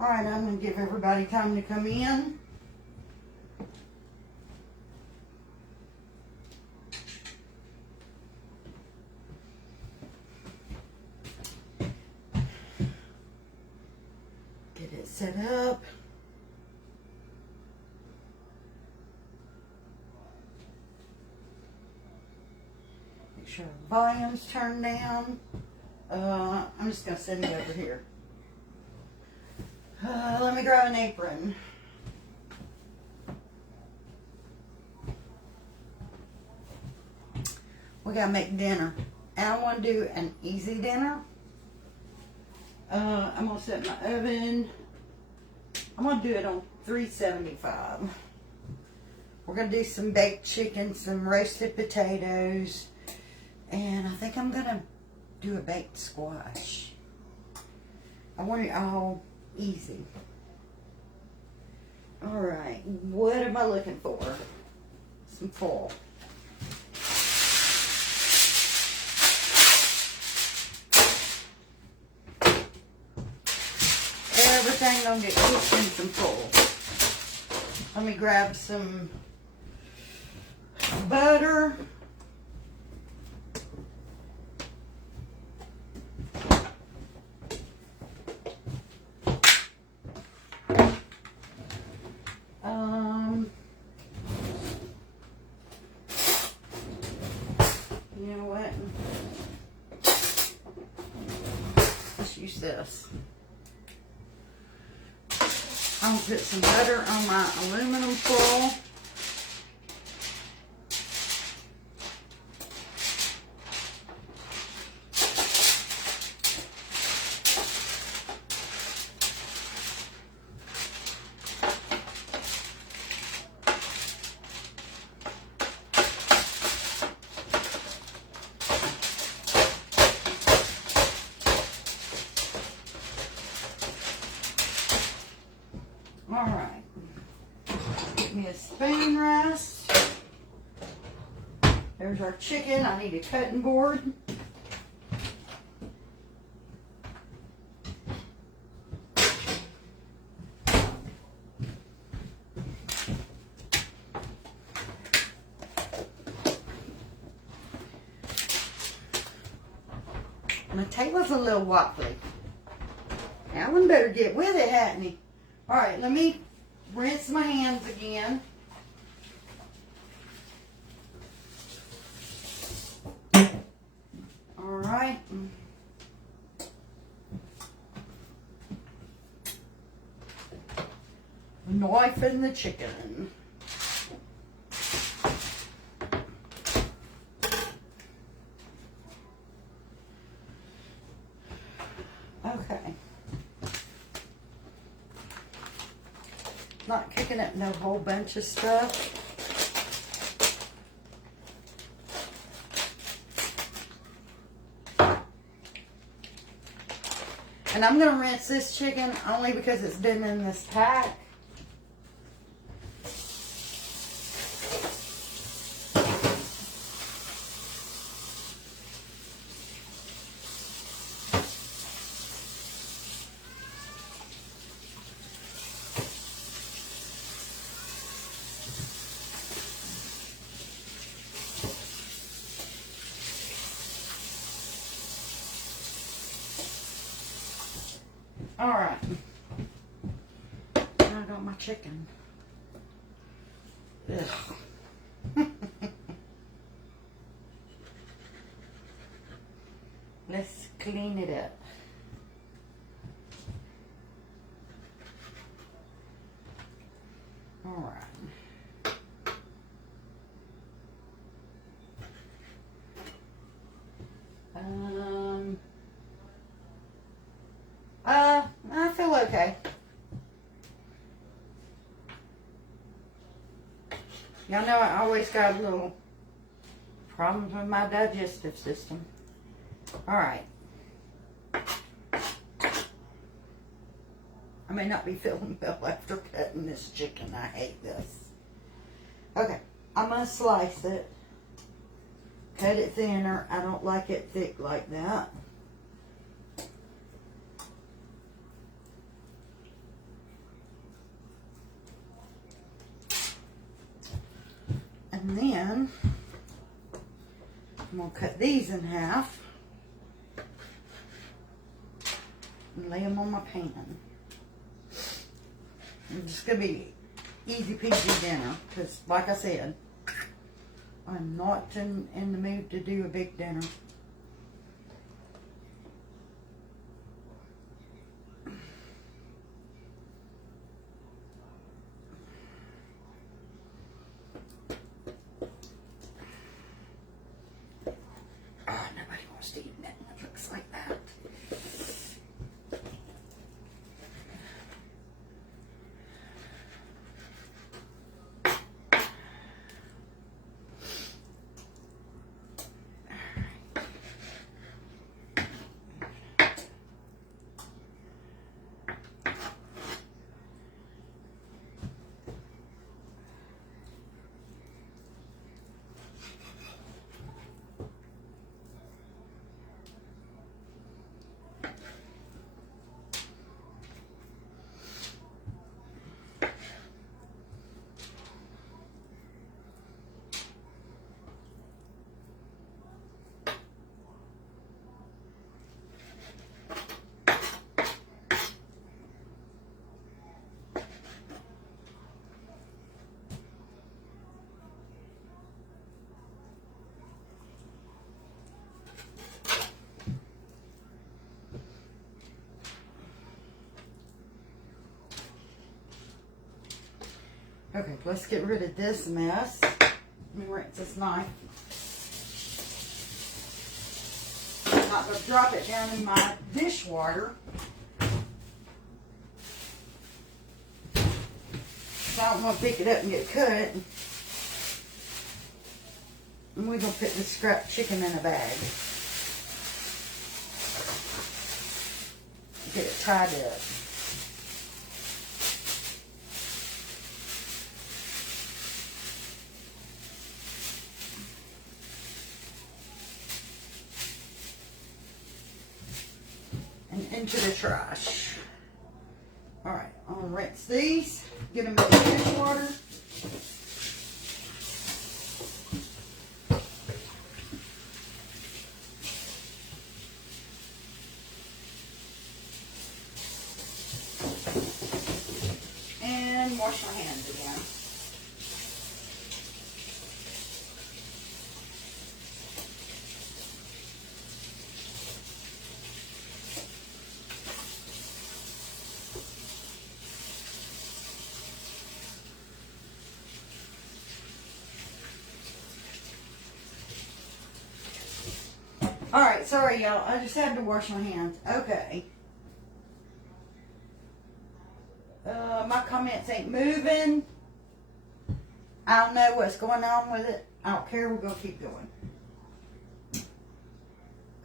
Alright, I'm going to give everybody time to come in. Get it set up. Make sure the volume's turned down. I'm just going to send it over here. Let me grab an apron. We gotta make dinner. And I want to do an easy dinner. I'm gonna set my oven. I'm gonna do it on 375. We're gonna do some baked chicken, some roasted potatoes, and I think I'm gonna do a baked squash. I want it all easy. Alright, what am I looking for? Some foil. Everything gonna get cooked in some foil. Let me grab some butter. You know what? Let's use this. I'm gonna put some butter on my aluminum foil. Alright, get me a spoon rest. There's our chicken. I need a cutting board. My table's a little wobbly. Alan better get with it, hadn't he? Alright, let me rinse my hands again. Alright. Knife in the chicken. Okay. Not cooking up no whole bunch of stuff. And I'm going to rinse this chicken only because it's been in this pack. Alright. Now I got my chicken. Ugh. Let's clean it up. Alright. I feel okay. Y'all know I always got a little problems with my digestive system. Alright. I may not be feeling well after cutting this chicken. I hate this. Okay, I'm going to slice it. Cut it thinner. I don't like it thick like that. I'm going to cut these in half and lay them on my pan. It's just going to be easy peasy dinner because, like I said, I'm not in the mood to do a big dinner. Nobody wants to eat that. It looks like that. Okay, let's get rid of this mess. Let me rinse this knife. I'm not going to drop it down in my dishwater. So I don't want to pick it up and get cut. And we're going to put the scrap chicken in a bag. Get it tied up. Into the trash. Alright, I'm going to rinse these, get them in the dishwater. And wash my hands again. Alright, sorry y'all. I just had to wash my hands. Okay. My comments ain't moving. I don't know what's going on with it. I don't care. We're going to keep going.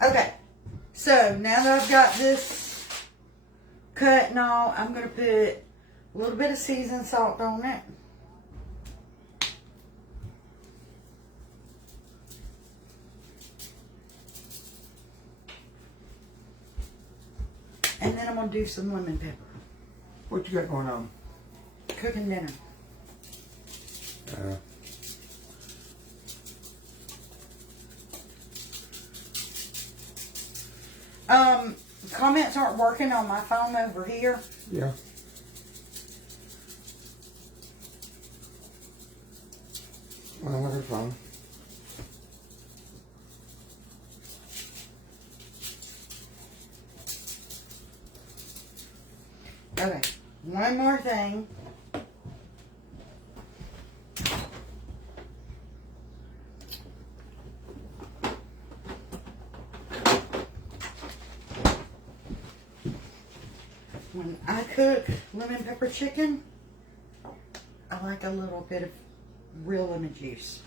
Okay. So, now that I've got this cut and all, I'm going to put a little bit of seasoned salt on it. And then I'm going to do some lemon pepper. What you got going on? Cooking dinner. Comments aren't working on my phone over here. Yeah. Well, look at the phone. Okay, one more thing. When I cook lemon pepper chicken, I like a little bit of real lemon juice.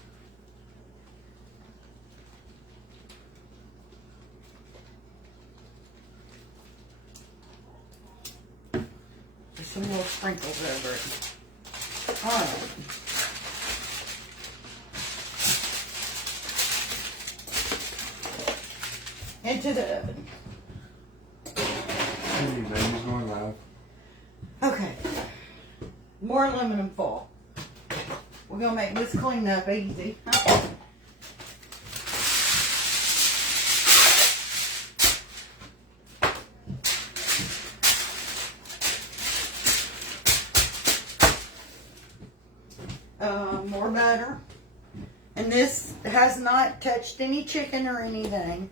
Just some little sprinkles over it. Alright. Into the oven. Baby's going live. Okay. More aluminum foil. We're going to make this cleanup easy. more butter. And this has not touched any chicken or anything.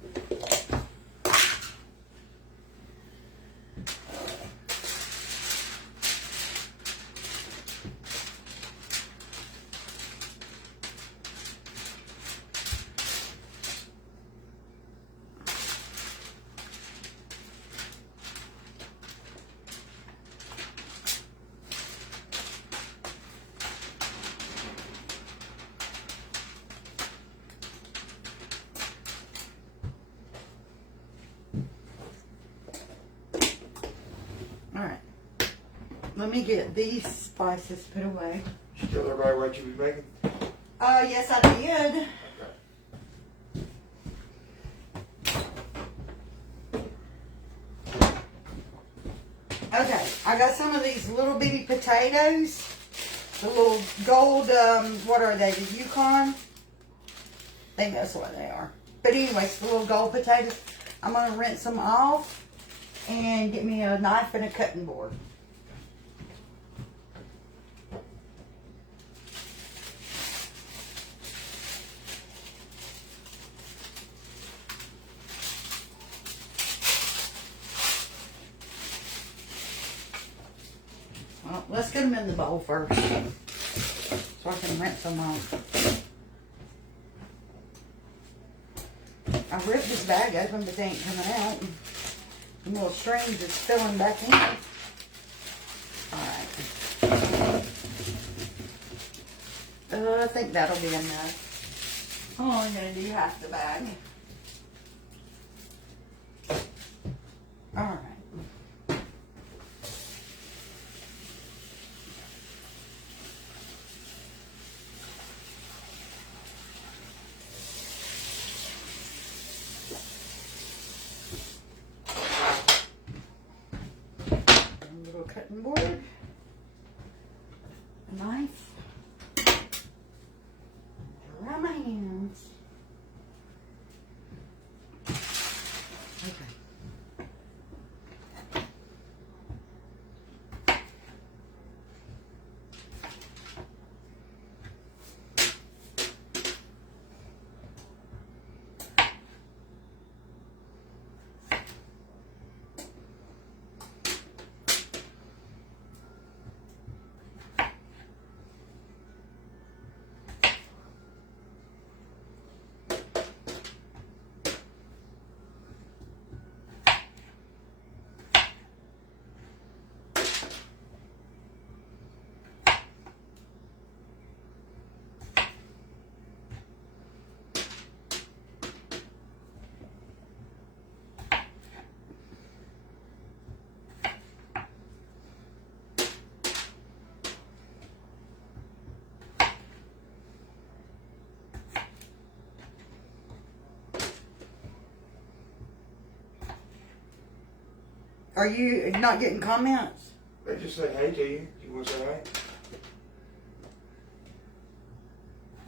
Alright. Let me get these spices put away. You tell everybody what you was making? Yes I did. Okay, I got some of these little bitty potatoes. The little gold, what are they, the Yukon? I think that's what they are. But anyways, the little gold potatoes. I'm going to rinse them off and get me a knife and a cutting board. Well, let's get them in the bowl first so I can rinse them off. I ripped this bag open, but they ain't coming out. The little strings is filling back in. Alright. I think that'll be enough. Oh, I'm going to do half the bag. Alright. Cutting board, a knife, dry my hands. Okay. Are you not getting comments? They just say hey to you. You want to say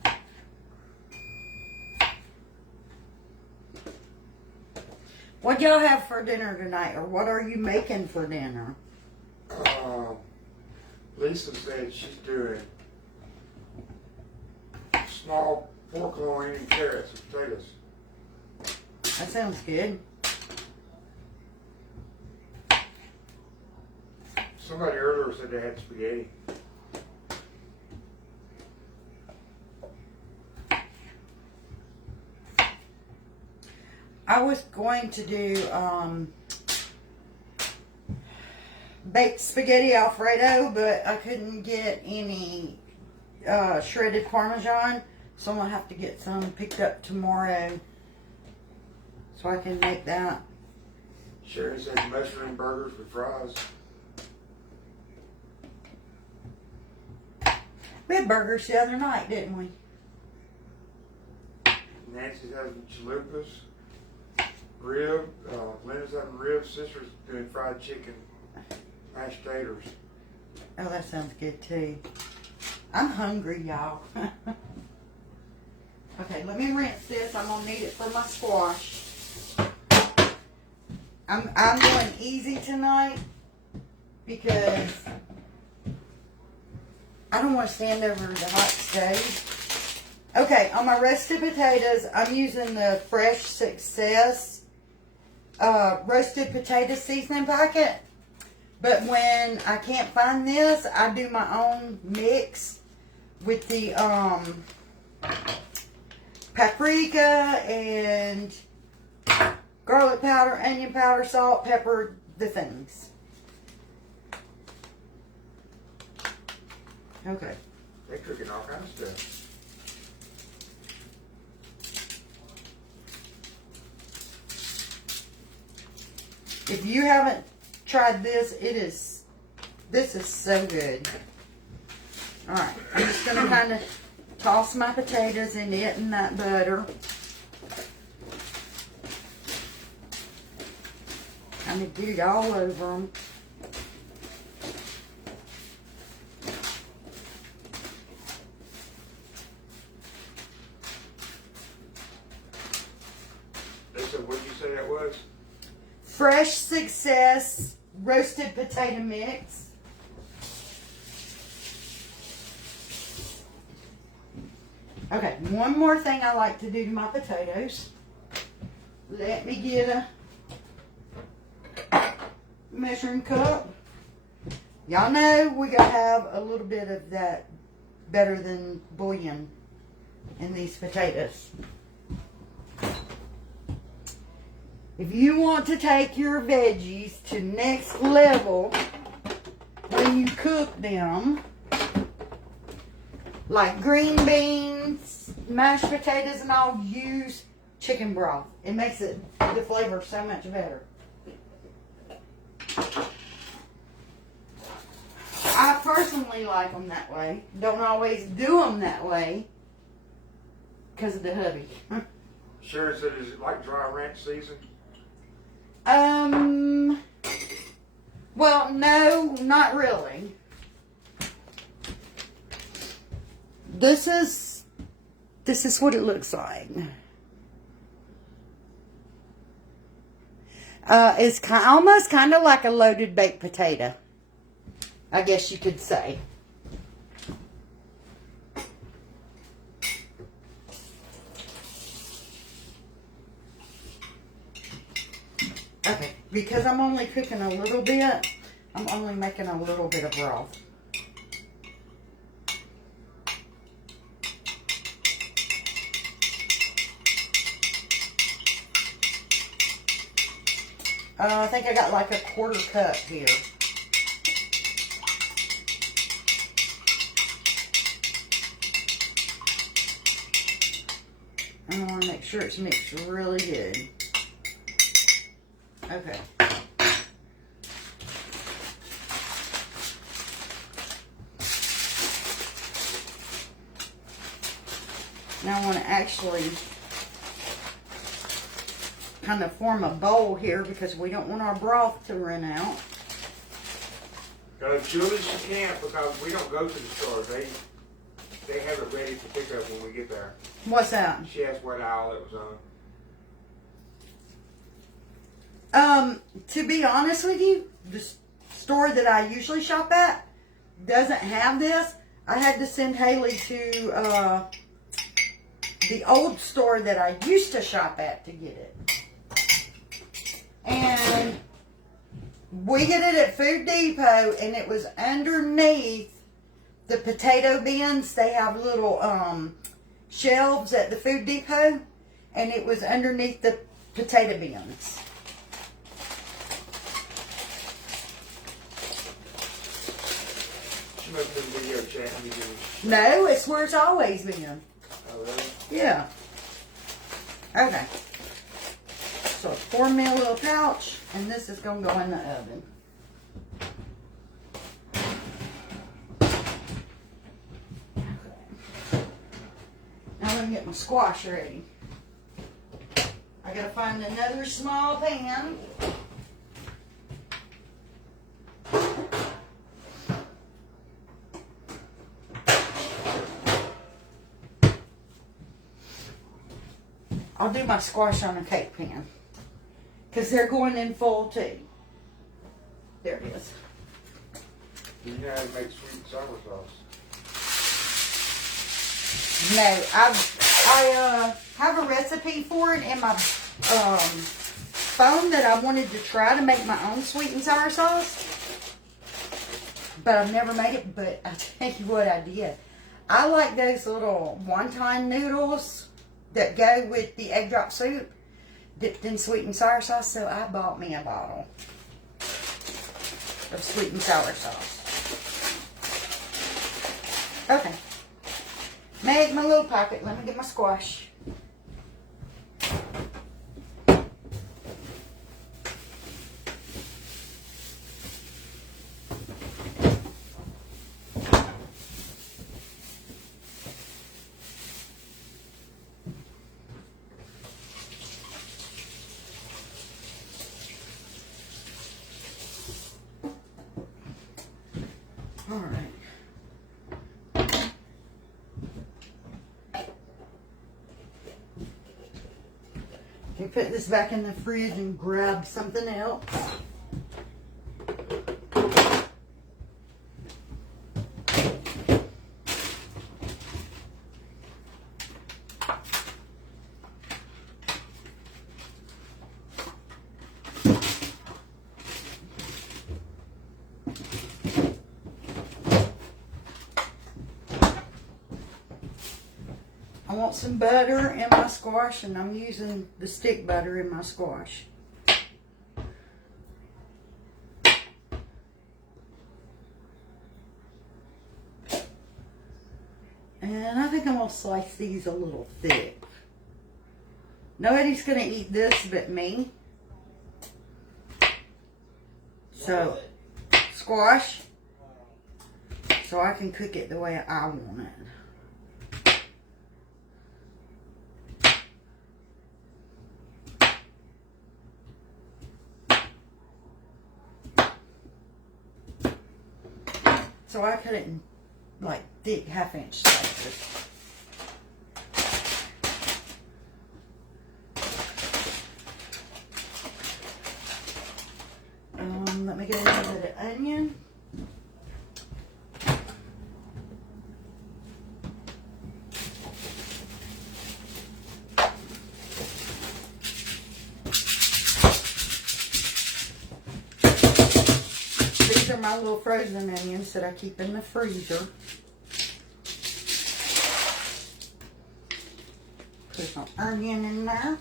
hey? What y'all have for dinner tonight, or what are you making for dinner? Lisa said she's doing small pork loin and carrots and potatoes. That sounds good. Somebody earlier said they had spaghetti. I was going to do baked spaghetti Alfredo, but I couldn't get any shredded Parmesan, so I'm going to have to get some picked up tomorrow so I can make that. Sherry said mushroom burgers with fries. We had burgers the other night, didn't we? Nancy's having chalupas. Rib, Linda's having ribs. Sister's doing fried chicken, mashed taters. Oh, that sounds good too. I'm hungry, y'all. Okay, let me rinse this. I'm gonna need it for my squash. I'm going easy tonight because I don't want to stand over the hot stove. Okay, on my roasted potatoes, I'm using the Fresh Success roasted potato seasoning packet. But when I can't find this, I do my own mix with the paprika and garlic powder, onion powder, salt, pepper, the things. Okay. They're cooking all kinds of stuff. If you haven't tried this, this is so good. Alright, I'm just going to kind of toss my potatoes in it and that butter. Kind of get it all over them. So what did you say that was? Fresh Success roasted potato mix. Okay, one more thing I like to do to my potatoes. Let me get a measuring cup. Y'all know we gotta have a little bit of that better than bouillon in these potatoes. If you want to take your veggies to next level when you cook them, like green beans, mashed potatoes and all, use chicken broth. It makes the flavor so much better. I personally like them that way. Don't always do them that way because of the hubby. Sure, so is it like dry ranch season? Well, no, not really. This is what it looks like. It's almost kind of like a loaded baked potato, I guess you could say. Okay, because I'm only cooking a little bit, I'm only making a little bit of broth. I think I got like a quarter cup here. I want to make sure it's mixed really good. Okay. Now I want to actually kind of form a bowl here because we don't want our broth to run out. As soon as you can't, because we don't go to the store. They have it ready to pick up when we get there. What's that? She asked what aisle it was on. To be honest with you, the store that I usually shop at doesn't have this. I had to send Haley to the old store that I used to shop at to get it. And we get it at Food Depot, and it was underneath the potato bins. They have little shelves at the Food Depot, and it was underneath the potato bins. She must have been video chatting with you. No, it's where it's always been. Oh, really? Yeah. Okay. So pour me a little pouch, and this is going to go in the oven. Okay. Now let me get my squash ready. I got to find another small pan. I'll do my squash on a cake pan because they're going in full too. There it is. You know how to make sweet and sour sauce. No, I have a recipe for it in my phone that I wanted to try to make my own sweet and sour sauce. But I've never made it, but I'll tell you what I did. I like those little wonton noodles that go with the egg drop soup dipped in sweet and sour sauce, so I bought me a bottle of sweet and sour sauce. Okay. Make my little pocket. Let me get my squash. All right. You put this back in the fridge and grab something else. I want some butter in my squash, and I'm using the stick butter in my squash. And I think I'm going to slice these a little thick. Nobody's going to eat this but me. So, squash. So I can cook it the way I want it. So I cut it in like thick 1/2-inch slices. Let me get a little bit of onion. These are my little frozen onions that I keep in the freezer. Put some onion in there.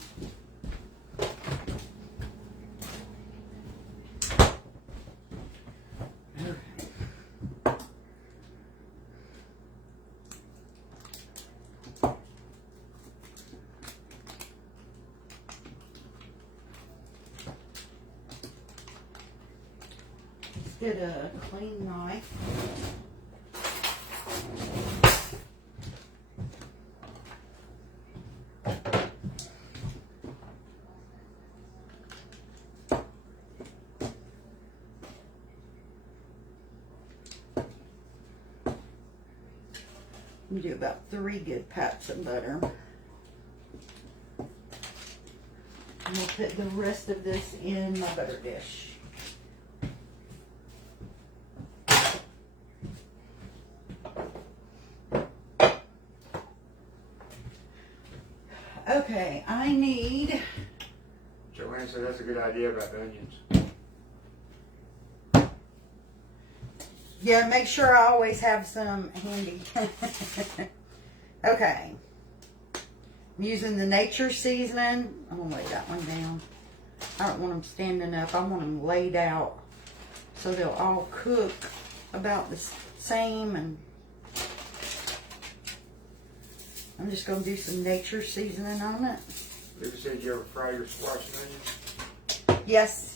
Get a clean knife. Do about 3 good pats of butter. And we'll put the rest of this in my butter dish. Okay, I need... Joanne said that's a good idea about the onions. Yeah, make sure I always have some handy. Okay. I'm using the nature seasoning. I'm going to lay that one down. I don't want them standing up. I want them laid out so they'll all cook about the same. And I'm just going to do some nature seasoning on it. You said you ever fry your squash and onions? Yes.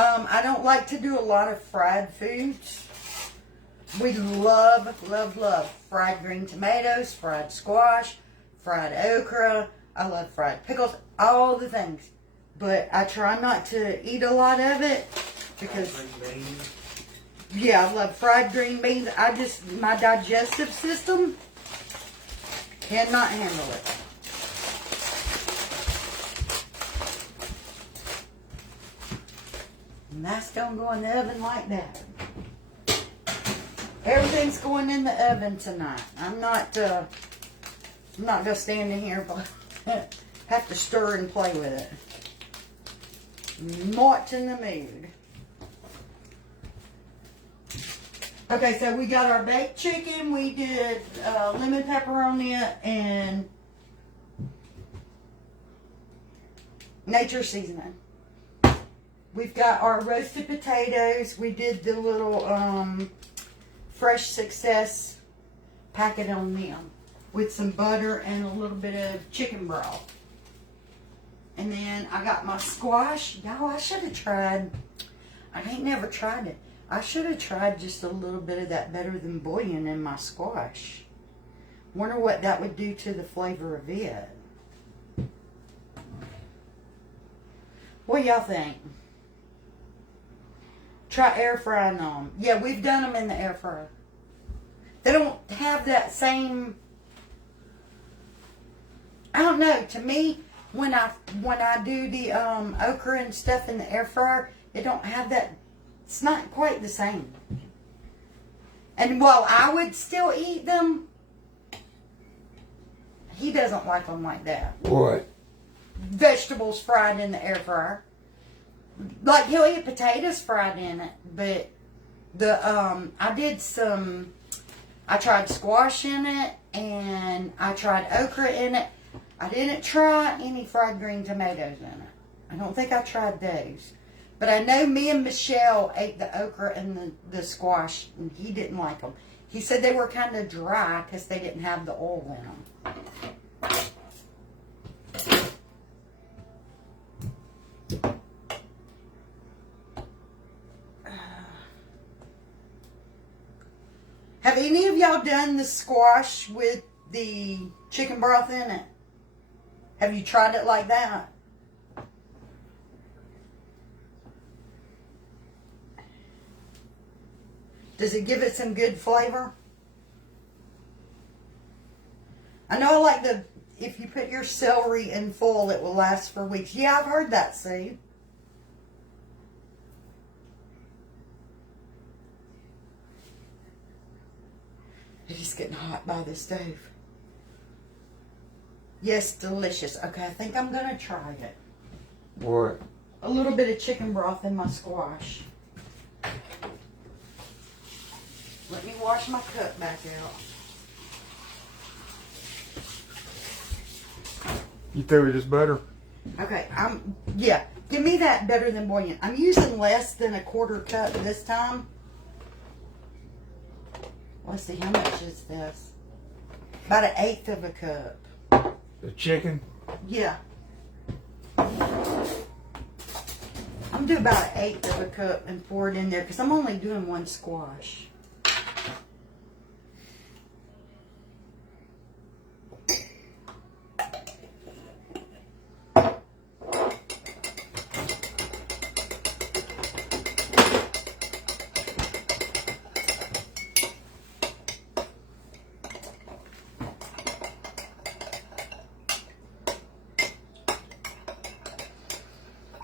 I don't like to do a lot of fried foods. We love, love, love fried green tomatoes, fried squash, fried okra. I love fried pickles, all the things. But I try not to eat a lot of it because, yeah, I love fried green beans. My digestive system cannot handle it. And that's gonna go in the oven like that. Everything's going in the oven tonight. I'm not gonna stand in here, but have to stir and play with it. Not in the mood. Okay, so we got our baked chicken. We did lemon pepper on it and nature seasoning. We've got our roasted potatoes. We did the little Fresh Success packet on them with some butter and a little bit of chicken broth. And then I got my squash. Y'all, I should have tried. I ain't never tried it. I should have tried just a little bit of that Better Than Bouillon in my squash. Wonder what that would do to the flavor of it. What y'all think? Try air frying them. Yeah, we've done them in the air fryer. They don't have that same. I don't know. To me, when I do the okra and stuff in the air fryer, it don't have that. It's not quite the same. And while I would still eat them, he doesn't like them like that. What? Vegetables fried in the air fryer. Like he'll eat potatoes fried in it, but the I tried squash in it and I tried okra in it. I didn't try any fried green tomatoes in it. I don't think I tried those. But I know me and Michelle ate the okra and the squash, and he didn't like them. He said they were kind of dry because they didn't have the oil in them. Have any of y'all done the squash with the chicken broth in it? Have you tried it like that? Does it give it some good flavor? I know like if you put your celery in full, it will last for weeks. Yeah, I've heard that, see. It is getting hot by the stove. Yes, delicious. Okay, I think I'm going to try it. What? A little bit of chicken broth in my squash. Let me wash my cup back out. You threw with this butter? Okay, yeah, give me that Better Than Bouillon. I'm using less than a quarter cup this time. Let's see, how much is this? About 1/8 of a cup. The chicken? Yeah. I'm doing about 1/8 of a cup and pour it in there because I'm only doing one squash.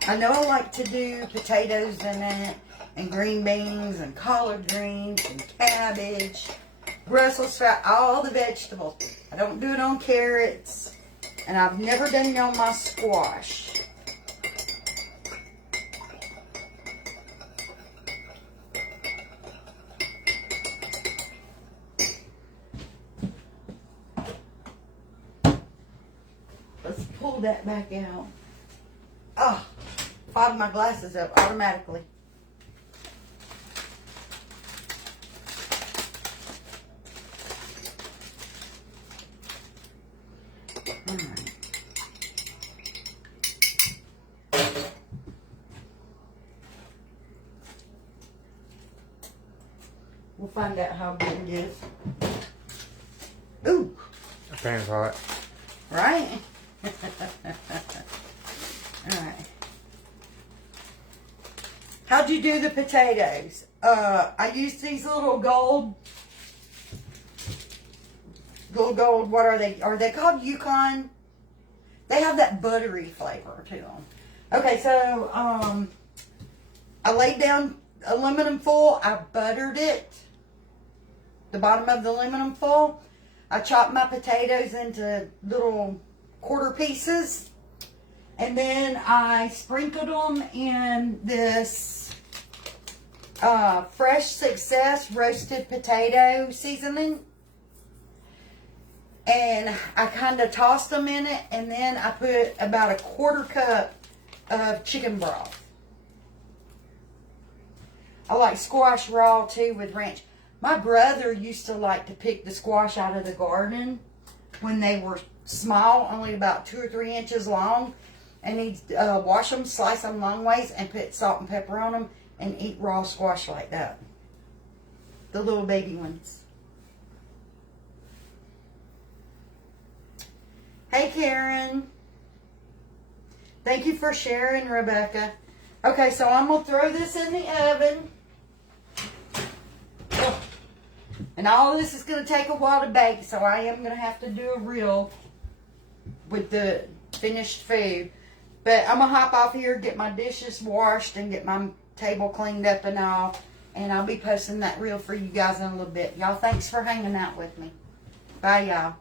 I know I like to do potatoes in it, and green beans, and collard greens, and cabbage, Brussels sprout, all the vegetables. I don't do it on carrots, and I've never done it on my squash. Let's pull that back out. Oh, fogged my glasses up automatically. All right. We'll find out how good it is. Ooh. The pan's hot. Right? Alright. How'd you do the potatoes? I used these little gold, what are they? Are they called Yukon? They have that buttery flavor to them. Okay, so, I laid down aluminum foil, I buttered it, the bottom of the aluminum foil. I chopped my potatoes into little quarter pieces. And then I sprinkled them in this Fresh Success roasted potato seasoning. And I kind of tossed them in it. And then I put about a quarter cup of chicken broth. I like squash raw too with ranch. My brother used to like to pick the squash out of the garden when they were small, only about 2 or 3 inches long. And he'd wash them, slice them long ways, and put salt and pepper on them and eat raw squash like that. The little baby ones. Hey, Karen. Thank you for sharing, Rebecca. Okay, so I'm going to throw this in the oven. And all of this is going to take a while to bake, so I am going to have to do a reel with the finished food. But I'm going to hop off here, get my dishes washed, and get my table cleaned up and all. And I'll be posting that reel for you guys in a little bit. Y'all, thanks for hanging out with me. Bye, y'all.